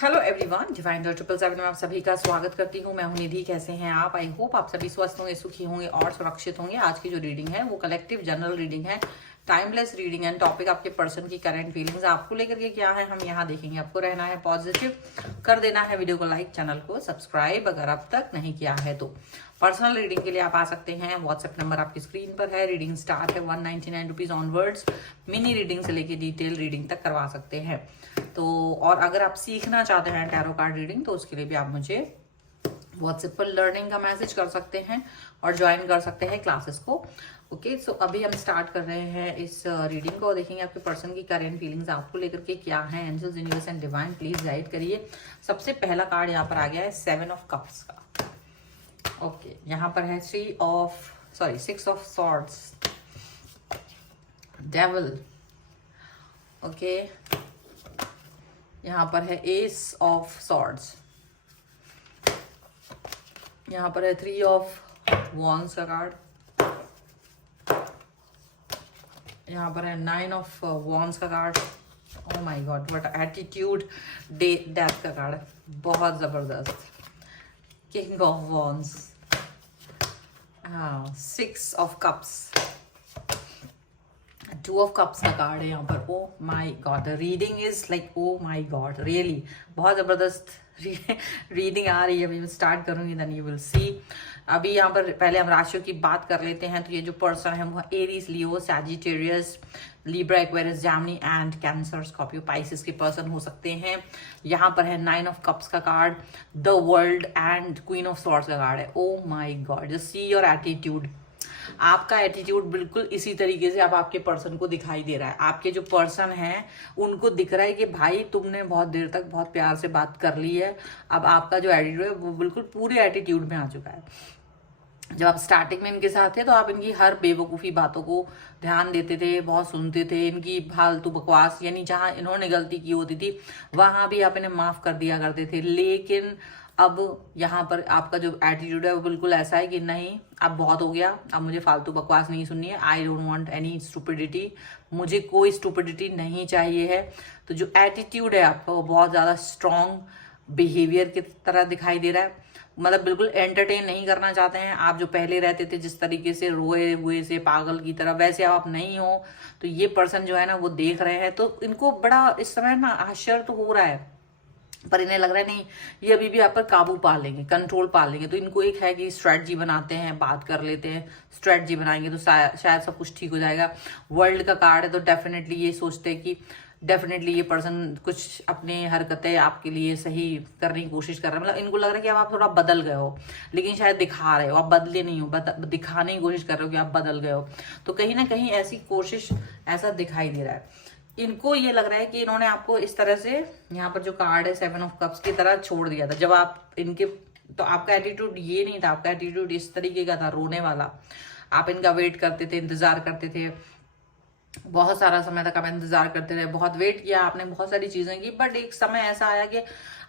Hello everyone, divine triple seven में आप सभी का स्वागत करती हूँ। मैं हूँ निधि। कैसे हैं आप? आई होप आप सभी स्वस्थ होंगे, सुखी होंगे और सुरक्षित होंगे। आज की जो रीडिंग है वो कलेक्टिव जनरल रीडिंग है, टाइमलेस रीडिंग एंड टॉपिक आपके पर्सन की करंट फीलिंग्स आपको लेकर के क्या है हम यहाँ देखेंगे। आपको रहना है पॉजिटिव, कर देना है वीडियो को लाइक, चैनल को सब्सक्राइब अगर अब तक नहीं किया है तो। पर्सनल रीडिंग के लिए आप आ सकते हैं। व्हाट्सएप नंबर आपकी स्क्रीन पर है। रीडिंग स्टार्ट है 199 रुपीज ऑनवर्ड्स। मिनी रीडिंग से लेके डिटेल रीडिंग तक करवा सकते हैं। तो और अगर आप सीखना चाहते हैं टैरो कार्ड रीडिंग तो उसके लिए भी आप मुझे व्हाट्सएप पर लर्निंग का मैसेज कर सकते हैं और ज्वाइन कर सकते हैं क्लासेस को। ओके, सो अभी हम स्टार्ट कर रहे हैं इस रीडिंग को और देखेंगे आपके पर्सन की करेंट फीलिंग्स आपको लेकर के क्या है। Angels, universe and divine please guide करिए। सबसे पहला कार्ड यहाँ पर आ गया है 7 ऑफ कप्स का। ओके, यहाँ पर है 6 ऑफ सॉर्ड्स, डेविल। ओके, यहाँ पर है एस ऑफ सॉर्ड्स, यहाँ पर है 3 ऑफ वॉन्ड्स का कार्ड, यहाँ पर है 9 ऑफ वॉन्ड्स का card. Oh my god, what attitude, death का कार्ड, बहुत जबरदस्त। किंग ऑफ वॉन्ड्स, हाँ 6 ऑफ कप्स, 2 ऑफ कप्स का कार्ड है यहाँ पर। Oh my god, the reading is like oh my god, really बहुत जबरदस्त रीडिंग आ रही है। अभी मैं स्टार्ट करूंगी, देन यू विल सी। अभी यहाँ पर पहले हम राशियों की बात कर लेते हैं। तो ये जो पर्सन है वो Aries, Leo, Sagittarius, Libra, Aquarius, Gemini and Cancer, Scorpio, Pisces के पर्सन हो सकते हैं। यहाँ पर है 9 ऑफ कप्स का card, the world and queen of swords का कार्ड है। Oh my god, just see your attitude. आपका एटीट्यूड बिल्कुल इसी तरीके से अब आपके पर्सन को दिखाई दे रहा है। आपके जो पर्सन हैं उनको दिख रहा है कि भाई तुमने बहुत देर तक बहुत प्यार से बात कर ली है। अब आपका जो एटीट्यूड है वो बिल्कुल पूरे एटीट्यूड में आ चुका है। जब आप स्टार्टिंग में इनके साथ थे तो आप इनकी हर बेवकूफ़ी बातों को ध्यान देते थे, बहुत सुनते थे, इनकी फालतू बकवास, यानी जहां इन्होंने गलती की होती थी वहां भी आप इन्हें माफ कर दिया करते थे। लेकिन अब यहाँ पर आपका जो एटीट्यूड है वो बिल्कुल ऐसा है कि नहीं, अब बहुत हो गया, अब मुझे फालतू बकवास नहीं सुननी है। I don't want any stupidity, मुझे कोई स्टूपिडिटी नहीं चाहिए है। तो जो एटीट्यूड है आपका वो बहुत ज़्यादा स्ट्रॉन्ग बिहेवियर की तरह दिखाई दे रहा है। मतलब बिल्कुल एंटरटेन नहीं करना चाहते हैं आप। जो पहले रहते थे जिस तरीके से रोए हुए से पागल की तरह, वैसे अब आप नहीं हो। तो ये पर्सन जो है ना वो देख रहे हैं, तो इनको बड़ा इस समय ना आश्चर्य तो हो रहा है, पर इन्हें लग रहा है नहीं, ये अभी भी आप पर काबू पा लेंगे, कंट्रोल पा लेंगे। तो इनको एक है कि स्ट्रेटजी बनाते हैं, बात कर लेते हैं, स्ट्रेटजी बनाएंगे तो शायद सब कुछ ठीक हो जाएगा। वर्ल्ड का कार्ड है तो डेफिनेटली ये सोचते हैं कि डेफिनेटली ये पर्सन कुछ अपने हरकतें आपके लिए सही करने की कोशिश कर रहा है। मतलब इनको लग रहा है कि अब आप थोड़ा बदल गए हो, लेकिन शायद दिखा रहे हो, आप बदले नहीं हो, दिखाने की कोशिश कर रहे हो कि आप बदल गए हो। तो कहीं ना कहीं ऐसी कोशिश, ऐसा दिखाई दे रहा है। इनको ये लग रहा है कि इन्होंने आपको इस तरह से, यहाँ पर जो कार्ड है 7 ऑफ कप्स की तरह छोड़ दिया था जब आप इनके, तो आपका एटीट्यूड ये नहीं था, आपका एटीट्यूड इस तरीके का था, रोने वाला। आप इनका वेट करते थे, इंतजार करते थे, बहुत सारा समय तक आप इंतजार करते रहे, बहुत वेट किया आपने, बहुत सारी चीजें की, बट एक समय ऐसा आया कि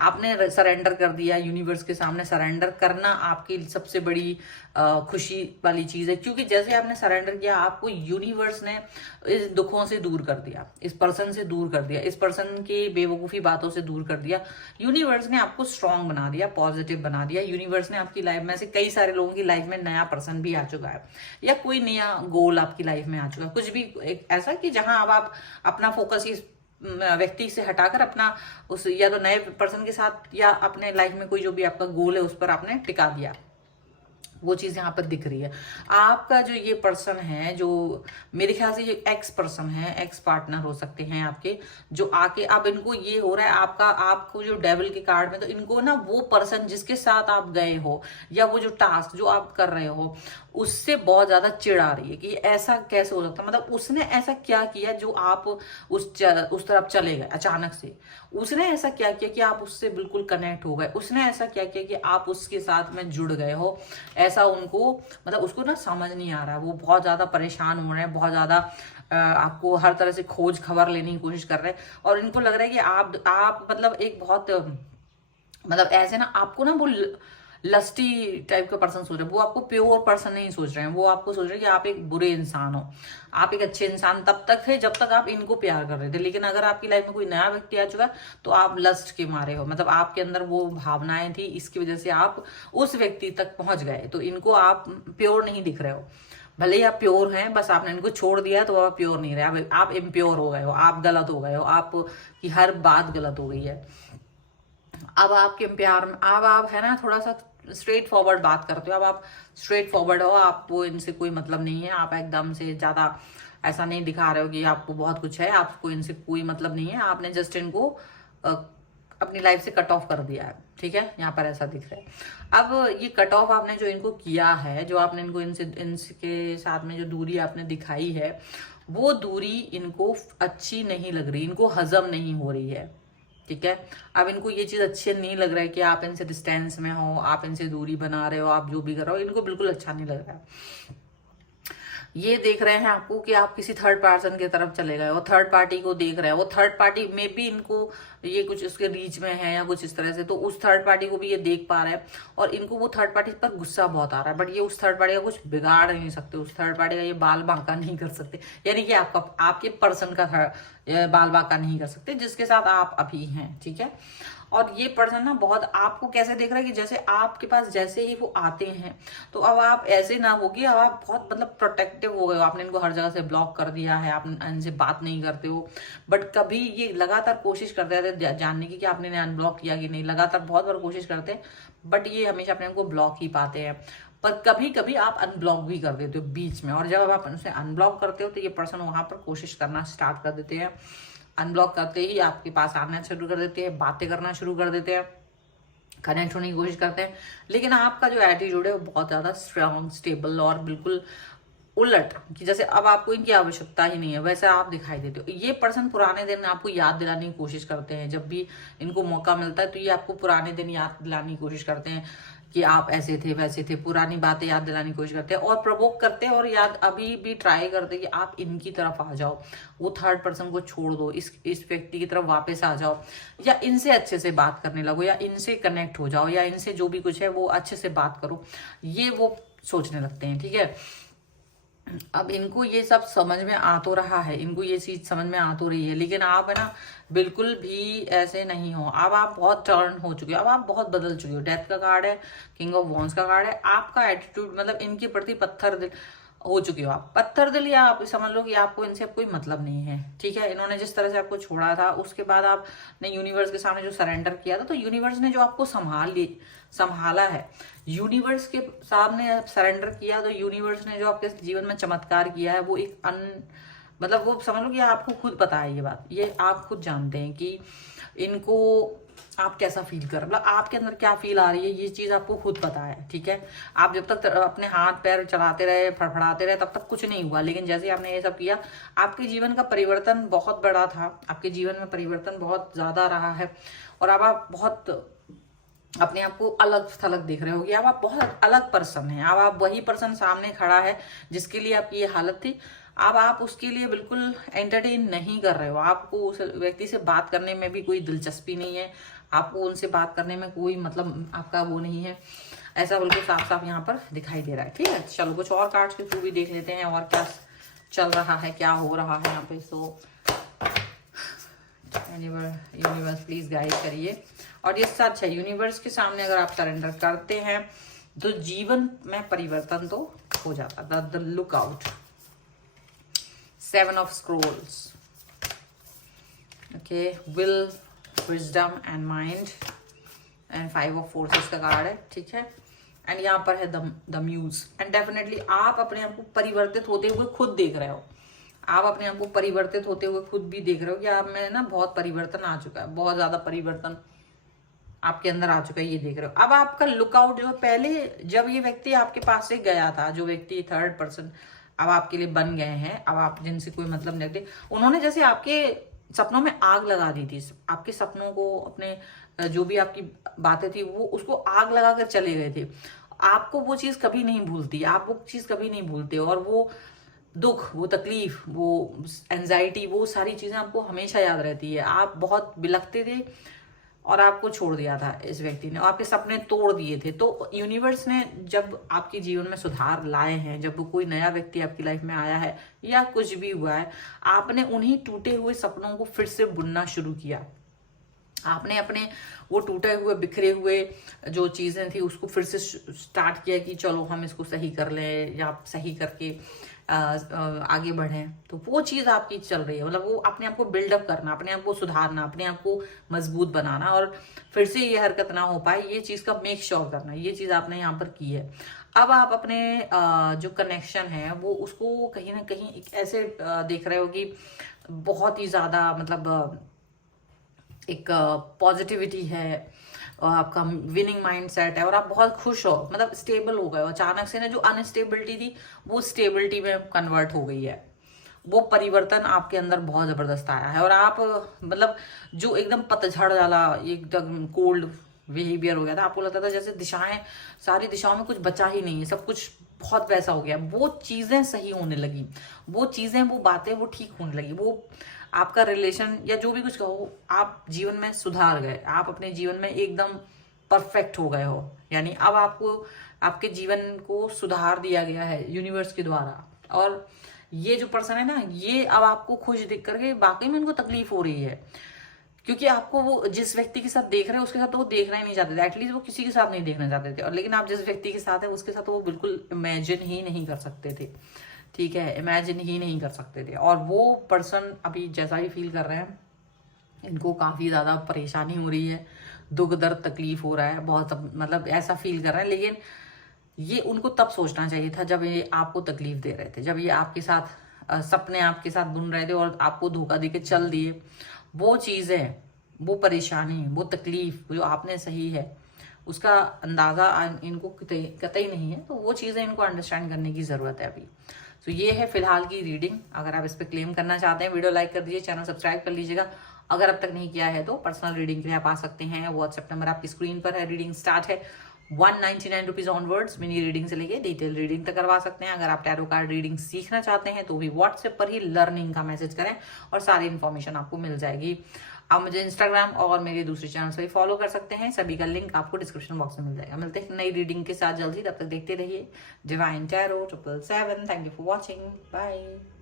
आपने सरेंडर कर दिया। यूनिवर्स के सामने सरेंडर करना आपकी सबसे बड़ी खुशी वाली चीज है, क्योंकि जैसे आपने सरेंडर किया आपको यूनिवर्स ने इस दुखों से दूर कर दिया, इस पर्सन से दूर कर दिया, इस पर्सन की बेवकूफ़ी बातों से दूर कर दिया। यूनिवर्स ने आपको स्ट्रांग बना दिया, पॉजिटिव बना दिया। यूनिवर्स ने आपकी लाइफ में से कई सारे लोगों की लाइफ में नया पर्सन भी आ चुका है, या कोई नया गोल आपकी लाइफ में आ चुका है, कुछ भी एक ऐसा कि जहां अब आप अपना फोकस इस व्यक्ति से हटाकर अपना उस या तो नए पर्सन के साथ या अपने लाइफ में कोई जो भी आपका गोल है उस पर आपने टिका दिया। वो चीज यहाँ पर दिख रही है। आपका जो ये पर्सन है, जो मेरे ख्याल से ये एक्स पर्सन है, एक्स पार्टनर हो सकते हैं आपके, जो आके अब इनको ये हो रहा है आपका, आपको जो डेविल के कार्ड में, तो इनको ना वो पर्सन जिसके साथ आप गए हो या वो जो टास्क जो आप कर रहे हो उससे बहुत ज्यादा चिढ़ आ रही है कि ऐसा कैसे हो सकता, मतलब उसने ऐसा क्या किया जो आप उस तरफ चले गए अचानक से। उसने ऐसा क्या किया कि आप उससे बिल्कुल कनेक्ट हो गए। उसने ऐसा क्या किया कि आप उसके साथ में जुड़ गए हो। ऐसा उनको, मतलब उसको ना समझ नहीं आ रहा है, वो बहुत ज्यादा परेशान हो रहे हैं, बहुत ज्यादा आपको हर तरह से खोज खबर लेने की कोशिश कर रहे हैं। और इनको लग रहा है कि आप मतलब एक बहुत, मतलब ऐसे ना आपको ना वो लस्टी टाइप का पर्सन सोच रहे हैं, वो आपको प्योर पर्सन नहीं सोच रहे हैं, वो आपको सोच रहे हैं कि आप एक बुरे इंसान हो। आप एक अच्छे इंसान तब तक थे जब तक आप इनको प्यार कर रहे थे, लेकिन अगर आपकी लाइफ में कोई नया व्यक्ति आ चुका है तो आप लस्ट के मारे हो, मतलब आपके अंदर वो भावनाएं थी, इसकी वजह से आप उस व्यक्ति तक पहुंच गए, तो इनको आप प्योर नहीं दिख रहे हो। भले ही आप प्योर हैं, बस आपने इनको छोड़ दिया तो आप प्योर नहीं रहे, आप इम्प्योर हो गए हो, आप गलत हो गए हो, आपकी हर बात गलत हो गई है। अब आपके प्यार में अब आप है ना थोड़ा सा स्ट्रेट फॉरवर्ड बात करते हो, अब आप स्ट्रेट फॉरवर्ड हो, आपको इनसे कोई मतलब नहीं है, आप एकदम से ज्यादा ऐसा नहीं दिखा रहे हो कि आपको बहुत कुछ है, आपको इनसे कोई मतलब नहीं है, आपने जस्ट इनको अपनी लाइफ से कट ऑफ कर दिया है, ठीक है, यहाँ पर ऐसा दिख रहा है। अब ये कट ऑफ आपने जो इनको किया है, जो आपने इनको इनके साथ में जो दूरी आपने दिखाई है, वो दूरी इनको अच्छी नहीं लग रही, इनको हजम नहीं हो रही है, ठीक है। अब इनको ये चीज अच्छी नहीं लग रहा है कि आप इनसे डिस्टेंस में हो, आप इनसे दूरी बना रहे हो, आप जो भी कर रहे हो, इनको बिल्कुल अच्छा नहीं लग रहा है। ये देख रहे हैं आपको कि आप किसी थर्ड पर्सन की तरफ चले गए हो, थर्ड पार्टी को देख रहे हैं, वो थर्ड पार्टी में भी इनको ये कुछ उसके रीच में है या कुछ इस तरह से, तो उस थर्ड पार्टी को भी ये देख पा रहे हैं और इनको वो थर्ड पार्टी पर गुस्सा बहुत आ रहा है, बट ये उस थर्ड पार्टी का कुछ बिगाड़ नहीं सकते, उस थर्ड पार्टी का ये बाल बांका नहीं कर सकते, यानी कि आपके पर्सन का बाल बांका नहीं कर सकते जिसके साथ आप अभी हैं, ठीक है। और ये पर्सन ना बहुत आपको कैसे देख रहा है कि जैसे आपके पास जैसे ही वो आते हैं तो अब आप ऐसे ना होगी, अब आप बहुत मतलब प्रोटेक्टिव हो गए हो, आपने इनको हर जगह से ब्लॉक कर दिया है, आप इनसे बात नहीं करते हो, बट कभी ये लगातार कोशिश करते रहते जानने की कि आपने अनब्लॉक किया कि नहीं, लगातार बहुत बार कोशिश करते हैं, बट ये हमेशा अपने को ब्लॉक ही पाते हैं। पर कभी कभी आप अनब्लॉक भी कर देते हो बीच में, और जब आप उनसे अनब्लॉक करते हो तो ये पर्सन वहां पर कोशिश करना स्टार्ट कर देते हैं, अनब्लॉक करते ही आपके पास आना शुरू कर देते हैं, बातें करना शुरू कर देते हैं, कनेक्ट होने की कोशिश करते हैं, लेकिन आपका जो एटीट्यूड है वो बहुत ज्यादा स्ट्रांग, स्टेबल और बिल्कुल उलट कि जैसे अब आपको इनकी आवश्यकता ही नहीं है, वैसे आप दिखाई देते हो। ये पर्सन पुराने दिन आपको याद दिलाने की कोशिश करते हैं, जब भी इनको मौका मिलता है तो ये आपको पुराने दिन याद दिलाने की कोशिश करते हैं कि आप ऐसे थे वैसे थे, पुरानी बातें याद दिलाने की कोशिश करते हैं और प्रवोक करते हैं और याद अभी भी ट्राई करते हैं कि आप इनकी तरफ आ जाओ, वो थर्ड पर्सन को छोड़ दो, इस व्यक्ति की तरफ वापस आ जाओ, या इनसे अच्छे से बात करने लगो, या इनसे कनेक्ट हो जाओ, या इनसे जो भी कुछ है वो अच्छे से बात करो, ये वो सोचने लगते हैं, ठीक है। अब इनको ये सब समझ में आ तो रहा है, इनको ये चीज समझ में आ तो रही है, लेकिन आप है ना बिल्कुल भी ऐसे नहीं हो, अब आप बहुत टर्न हो चुके हो, अब आप बहुत बदल चुके हो। डेथ का कार्ड है, किंग ऑफ वॉन्ड्स का कार्ड है, आपका एटीट्यूड मतलब इनके प्रति पत्थर दिल हो चुके हो, आप पत्थर दिल, या आप समझ लो कि आपको इनसे अब कोई मतलब नहीं है, ठीक है। इन्होंने जिस तरह से आपको छोड़ा था उसके बाद आपने यूनिवर्स के सामने जो सरेंडर किया था, तो यूनिवर्स ने जो आपको संभाला है, यूनिवर्स के सामने सरेंडर किया, तो यूनिवर्स ने जो आपके जीवन में चमत्कार किया है वो एक मतलब वो समझ लो कि आपको खुद पता है ये बात, ये आप खुद जानते हैं कि इनको आप कैसा फील कर, मतलब आपके अंदर क्या फील आ रही है, ये चीज आपको खुद पता है, ठीक है। आप जब तक अपने हाथ पैर चलाते रहे, फड़फड़ाते रहे, तब तक कुछ नहीं हुआ, लेकिन जैसे ही आपने ये सब किया, आपके जीवन का परिवर्तन बहुत बड़ा था, आपके जीवन में परिवर्तन बहुत ज्यादा रहा है, और अब आप बहुत अपने आप को अलग थलग देख रहे हो कि अब आप बहुत अलग पर्सन हैं, अब आप वही पर्सन सामने खड़ा है जिसके लिए आपकी ये हालत थी, अब आप उसके लिए बिल्कुल एंटरटेन नहीं कर रहे हो, आपको उस व्यक्ति से बात करने में भी कोई दिलचस्पी नहीं है, आपको उनसे बात करने में कोई मतलब आपका वो नहीं है, ऐसा बिल्कुल साफ साफ यहाँ पर दिखाई दे रहा है, ठीक है। चलो कुछ और कार्ड्स के थ्रू भी देख लेते हैं और क्या चल रहा है, क्या हो रहा है यहाँ पे। सो यूनिवर्स प्लीज गाइड करिए। और ये सच है, यूनिवर्स के सामने अगर आप सरेंडर करते हैं तो जीवन में परिवर्तन तो हो जाता है। The look out, 7 of Scrolls, okay, will, wisdom and mind, and 5 of Forces का कार्ड है, ठीक है। एंड यहाँ पर है द म्यूज, एंड डेफिनेटली आप अपने आप को परिवर्तित होते हुए खुद देख रहे हो, आप अपने आप को परिवर्तित होते हुए खुद भी देख रहे हो कि आप में ना बहुत परिवर्तन आ चुका है, बहुत ज्यादा परिवर्तन आपके अंदर आ चुका है, ये देख रहे हो। अब आपका लुकआउट जो पहले जब ये व्यक्ति आपके पास से गया था, जो व्यक्ति थर्ड पर्सन अब आपके लिए बन गए हैं, अब आप जिनसे कोई मतलब नहीं रखते, उन्होंने जैसे आपके सपनों में आग लगा दी थी, आपके सपनों को, अपने जो भी आपकी बातें थी वो उसको आग लगा कर चले गए थे। आपको वो चीज कभी नहीं भूलती, आप वो चीज कभी नहीं भूलते, और वो दुख, वो तकलीफ, वो एंजाइटी, वो सारी चीजें आपको हमेशा याद रहती है। आप बहुत बिलखते थे और आपको छोड़ दिया था इस व्यक्ति ने, और आपके सपने तोड़ दिए थे। तो यूनिवर्स ने जब आपके जीवन में सुधार लाए हैं, जब कोई नया व्यक्ति आपकी लाइफ में आया है या कुछ भी हुआ है, आपने उन्हीं टूटे हुए सपनों को फिर से बुनना शुरू किया। आपने अपने वो टूटे हुए बिखरे हुए जो चीज़ें थी उसको फिर से स्टार्ट किया कि चलो हम इसको सही कर लें या सही करके आगे बढ़ें। तो वो चीज़ आपकी चल रही है, मतलब वो अपने आप को बिल्डअप करना, अपने आप को सुधारना, अपने आप को मजबूत बनाना और फिर से ये हरकत ना हो पाए, ये चीज़ का मेक श्योर करना, ये चीज़ आपने यहाँ पर की है। अब आप अपने जो कनेक्शन है वो उसको कहीं ना कहीं एक ऐसे देख रहे हो कि बहुत ही ज़्यादा मतलब एक पॉजिटिविटी है और आपका विनिंग माइंडसेट है और आप बहुत खुश हो, मतलब स्टेबल हो गए हो। अचानक से ना जो अनस्टेबिलिटी थी वो स्टेबिलिटी में कन्वर्ट हो गई है। वो परिवर्तन आपके अंदर बहुत जबरदस्त आया है और आप मतलब जो एकदम पतझड़ वाला एकदम कोल्ड बिहेवियर हो गया था, आपको लगता था जैसे दिशाएं, सारी दिशाओं में कुछ बचा ही नहीं है, सब कुछ बहुत वैसा हो गया। वो चीजें सही होने लगी, वो चीजें, वो बातें वो ठीक होने लगी, वो आपका रिलेशन या जो भी कुछ कहो, आप जीवन में सुधार गए, आप अपने जीवन में एकदम परफेक्ट हो गए हो। यानी अब आपको आपके जीवन को सुधार दिया गया है यूनिवर्स के द्वारा। और ये जो पर्सन है ना, ये अब आपको खुश देख करके वाकई में उनको तकलीफ हो रही है, क्योंकि आपको वो जिस व्यक्ति के साथ देख रहे हैं उसके साथ तो वो देखना ही नहीं चाहते थे, एटलीस्ट वो किसी के साथ नहीं देखना चाहते थे। और लेकिन आप जिस व्यक्ति के साथ है उसके साथ वो बिल्कुल इमेजिन ही नहीं कर सकते थे, ठीक है, इमेजिन ही नहीं कर सकते थे। और वो पर्सन अभी जैसा ही फील कर रहे हैं, इनको काफ़ी ज़्यादा परेशानी हो रही है, दुख दर्द तकलीफ हो रहा है बहुत, मतलब ऐसा फील कर रहे हैं। लेकिन ये उनको तब सोचना चाहिए था जब ये आपको तकलीफ दे रहे थे, जब ये आपके साथ सपने आपके साथ बुन रहे थे और आपको धोखा दे के चल दिए। वो चीज़ें, वो परेशानी, वो तकलीफ जो आपने सही है उसका अंदाज़ा इनको कतई नहीं है। तो वो चीज़ें इनको अंडरस्टैंड करने की ज़रूरत है अभी। तो ये है फिलहाल की रीडिंग। अगर आप इस पर क्लेम करना चाहते हैं, वीडियो लाइक कर दीजिए, चैनल सब्सक्राइब कर लीजिएगा। अगर अब तक नहीं किया है तो पर्सनल रीडिंग के लिए आप आ सकते हैं। व्हाट्सएप नंबर आपकी स्क्रीन पर है। रीडिंग स्टार्ट है 199 रुपीज़ ऑनवर्ड्स। मिनी रीडिंग से लेके डिटेल रीडिंग तक करवा सकते हैं। अगर आप टैरो कार्ड रीडिंग सीखना चाहते हैं तो भी व्हाट्सएप पर ही लर्निंग का मैसेज करें और सारी इन्फॉर्मेशन आपको मिल जाएगी। आप मुझे इंस्टाग्राम और मेरे दूसरे चैनल से भी फॉलो कर सकते हैं, सभी का लिंक आपको डिस्क्रिप्शन बॉक्स में मिल जाएगा। मिलते हैं नई रीडिंग के साथ जल्दी, तब तक देखते रहिए divine tarot 777। Thank you for watching, bye.